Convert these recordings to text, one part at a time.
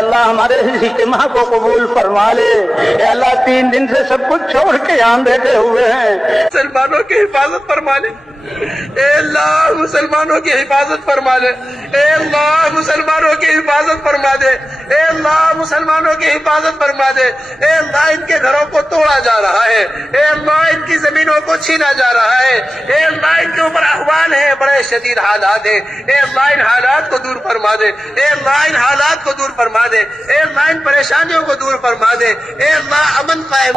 اللہ ہمارے اجتماع کو قبول فرما لے۔ اے اللہ، تین دن سے سب کچھ چھوڑ کے یہاں بیٹھے ہوئے ہیں۔ مسلمانوں کی حفاظت فرما لے۔ اے اللہ، مسلمانوں کی حفاظت فرما لے۔ اے اللہ مسلمان دے۔ اے اللہ، مسلمانوں کی حفاظت فرما دے۔ اے اللہ، ان کے گھروں کو توڑا جا رہا ہے۔ اے اللہ، ان کی زمینوں کو چھینا جا رہا ہے۔ اے اللہ، ان کے اوپر احوال ہے بڑے شدید حالات ہیں۔ اے اللہ، ان حالات کو دور فرما دے۔ اے اللہ، ان حالات کو دور فرما دے۔ اے اللہ، ان پریشانیوں کو دور فرما دے۔ اے اللہ، امن قائم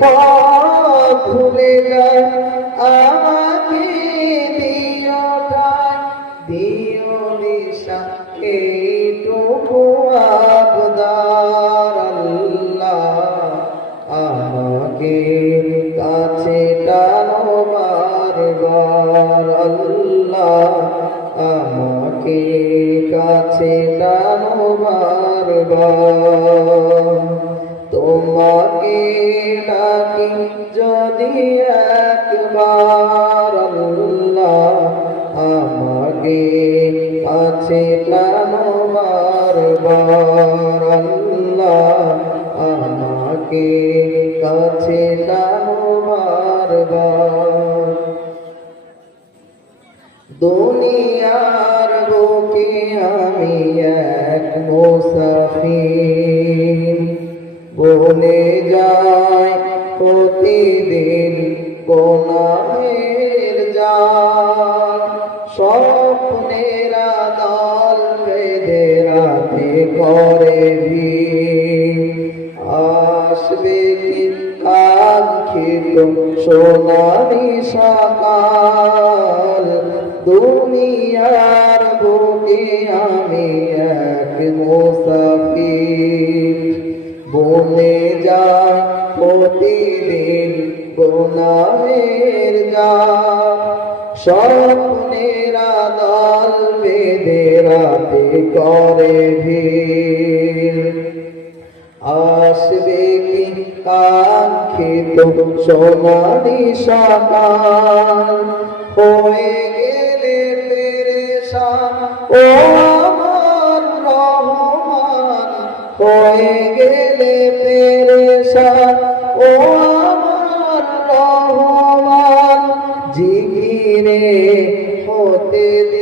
পথ ভুলে যায়। আমাকে দিও ঠাই, দিও নিশা, এইটুকু আবদার আমাকে কাছে টানো বারবার আল্লাহ। আমাকে কাছে টানো বারবার টানো বারবার আল্লাহ আমাকে কাছে টানো বারবার দুনিয়ার বুকে আমি এক মুসাফির। বলে যায়, প্রতিদিন কোনামের যান স্বপ্নেরা কাঙ্ক্ষিত সোনারি সকাল, দুনিয়ার বুকে আমি এক মুসাফির। বনে যায় প্রতিদিন গোনামের যা স্বপ্নেরা দল বেঁধে রাতে করে ভিড়। আসবে কি কাঙ্ক্ষিত সোনালি সকাল। হয়ে গেলে পেরেশান, ও আমার রহমান। হয়ে গেলে পেরেশান, ও আমার রহমান। জিগিরে হতে